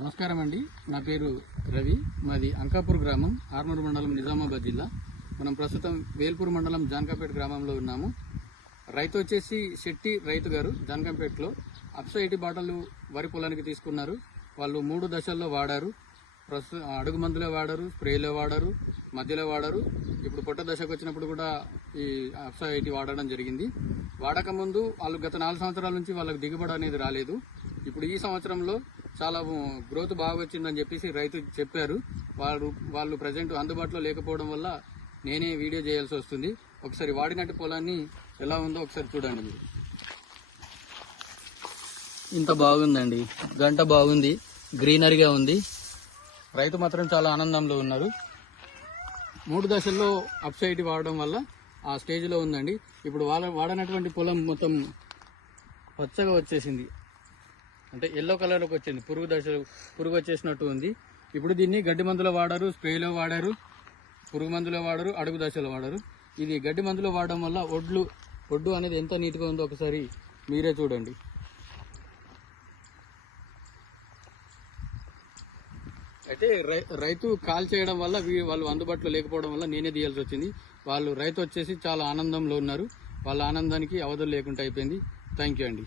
నమస్కారం అండి. నా పేరు రవి. మాది అంకాపూర్ గ్రామం ఆర్మూర్ మండలం నిజామాబాద్ జిల్లా. మనం ప్రస్తుతం వేల్పూర్ మండలం జాన్కాపేట గ్రామంలో ఉన్నాము. రైతు వచ్చేసి శెట్టి రైతు గారు జాన్కాపేటలో. అప్సో బాటలు వరి పొలానికి తీసుకున్నారు. వాళ్ళు మూడు దశల్లో వాడారు. ప్రస్తుతం అడుగు మందులో వాడారు స్ప్రేలో వాడారు మధ్యలో వాడారు. ఇప్పుడు పొట్ట దశకు వచ్చినప్పుడు కూడా ఈ అప్సా వాడడం జరిగింది. వాడక ముందు వాళ్ళు గత నాలుగు సంవత్సరాల నుంచి వాళ్ళకి దిగుబడి అనేది రాలేదు. ఇప్పుడు ఈ సంవత్సరంలో చాలా గ్రోత్ బాగా వచ్చిందని చెప్పేసి రైతు చెప్పారు. వాళ్ళు వాళ్ళు ప్రజెంట్ అందుబాటులో లేకపోవడం వల్ల నేనే వీడియో చేయాల్సి వస్తుంది. ఒకసారి వాడినట్టు పొలాన్ని ఎలా ఉందో ఒకసారి చూడండి మీరు. ఇంత బాగుందండి. గంట బాగుంది. గ్రీనరీగా ఉంది. రైతు మాత్రం చాలా ఆనందంలో ఉన్నారు. మూడు దశల్లో అప్సైడ్ వాడడం వల్ల ఆ స్టేజ్లో ఉందండి. ఇప్పుడు వాళ్ళ వాడనటువంటి పొలం మొత్తం పచ్చగా వచ్చేసింది. అంటే ఎల్లో కలర్లోకి వచ్చింది. పురుగు దశలో పురుగు వచ్చేసినట్టు ఉంది. ఇప్పుడు దీన్ని గడ్డి మందులో వాడారు స్ప్రేలో వాడారు పురుగు మందులో వాడరు అడుగు దశలో వాడరు. ఇది గడ్డి మందులో వాడడం వల్ల ఒడ్లు ఒడ్డు అనేది ఎంత నీట్గా ఉందో ఒకసారి మీరే చూడండి. అయితే రై- రైతు కాల్ చేయడం వల్ల వీ- వాళ్ళు అందుబాటులో లేకపోవడం వల్ల నేనే తీయాల్సి వచ్చింది. వాళ్ళు రైతు వచ్చేసి చాలా ఆనందంలో ఉన్నారు. వాళ్ళ ఆనందానికి అవధులు లేకుండా అయిపోయింది. థ్యాంక్ యూ అండి.